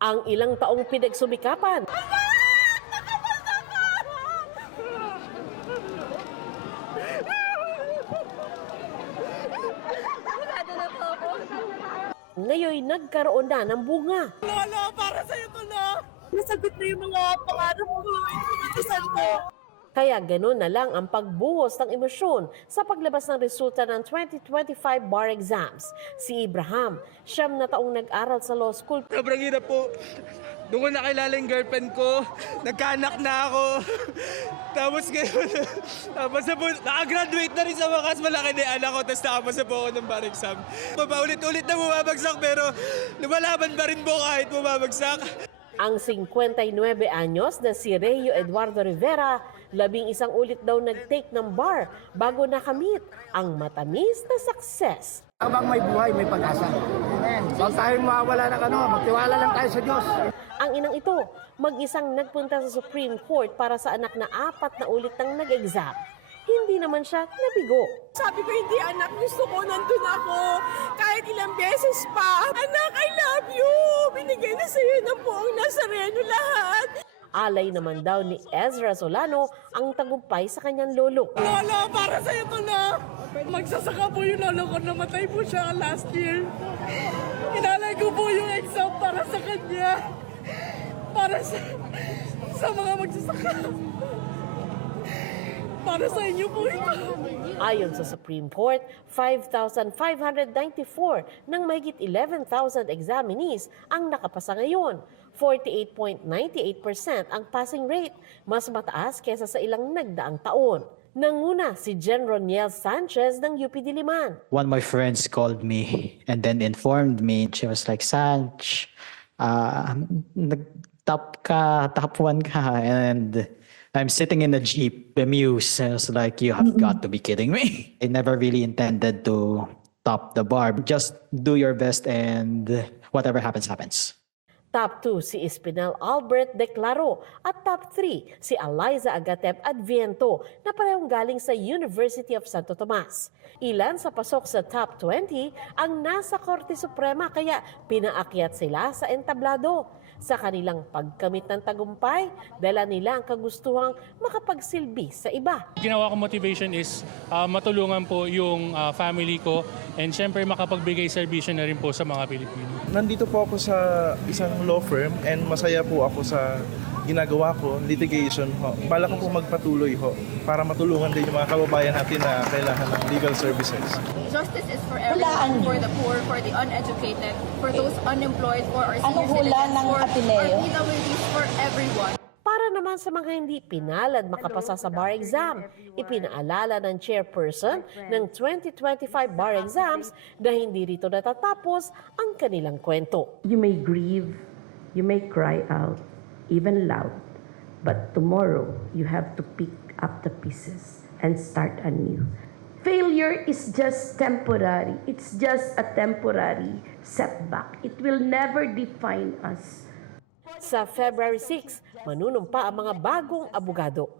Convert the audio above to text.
Ang ilang taong pinagsumikapan ngayon nagkaroon na ng bunga. Lolo, para sa'yo to, no? Nasagot na yung mga pangarap ko, inasal ko. Kaya gano'n na lang ang pagbuhos ng emosyon sa paglabas ng resulta ng 2025 bar exams. Si Abraham, 9 na taong nag-aral sa law school. Sobrang hirap po. Doon ko nakilala yung girlfriend ko. Nagkaanak na ako. Tapos ngayon, nakagraduate na rin sa wakas. Malaki na yung anak ko. Tapos nakapasa po ako ng bar exam. Paulit-ulit na bumabagsak pero lumalaban pa rin po kahit bumabagsak. Ang 59 anyos na si Reyo Eduardo Rivera, 11 ulit daw nag-take ng bar bago nakamit ang matamis na success. Habang may buhay, may pag-asa. Huwag tayong mawawala ng magtiwala lang tayo sa Diyos. Ang inang ito, mag-isang nagpunta sa Supreme Court para sa anak na 4 na ulit nang nag-exam. Hindi naman siya nabigo. Sabi ko, hindi anak, gusto ko, nandun ako. Kahit ilang beses pa. Anak, I love you! Binigay na sa'yo ng buong Nazareno lahat. Alay naman daw ni Ezra Solano ang tagumpay sa kanyang lolo. Lolo, para sa'yo to, no? Magsasaka po yung lolo ko, namatay po siya last year. Inalay ko po yung exam para sa kanya. Para sa mga magsasaka. Para sa inyo po ito. Ayon sa Supreme Court, 5,594 ng mahigit 11,000 examinees ang nakapasa ngayon. 48.98% ang passing rate, mas mataas kesa sa ilang nagdaang taon. Nanguna si Gen Roniel Sanchez ng UP Diliman. One of my friends called me and then informed me. She was like, Sanch, nag-top 1 ka, and I'm sitting in the Jeep, bemused. I was like, you have got to be kidding me. I never really intended to top the bar. Just do your best and whatever happens, happens. Top 2 si Espinal Albert Declaro at top 3 si Eliza Agatep Adviento na parehong galing sa University of Santo Tomas. Ilan sa pasok sa top 20 ang nasa Korte Suprema kaya pinaakyat sila sa entablado. Sa kanilang pagkamit ng tagumpay, dala nila ang kagustuhang makapagsilbi sa iba. Ginawa kong motivation is matulungan po yung family ko and syempre makapagbigay serbisyo na rin po sa mga Pilipino. Nandito po ako sa isang law firm and masaya po ako sa ginagawa ko, litigation ho. Bala ko po magpatuloy ho para matulungan din yung mga kababayan natin na kailangan ng legal services. Justice is for everyone, for the poor, for the uneducated, for those unemployed, for our senior citizens, for our PWDs, for everyone. Para naman sa mga hindi pinalad makapasa sa bar exam, ipinaalala ng chairperson ng 2025 bar exams na hindi rito natatapos ang kanilang kwento. You may grieve, you may cry out, even loud, but tomorrow you have to pick up the pieces and start anew. Failure is just temporary. It's just a temporary setback. It will never define us. Sa February 6, manunumpa ang mga bagong abogado.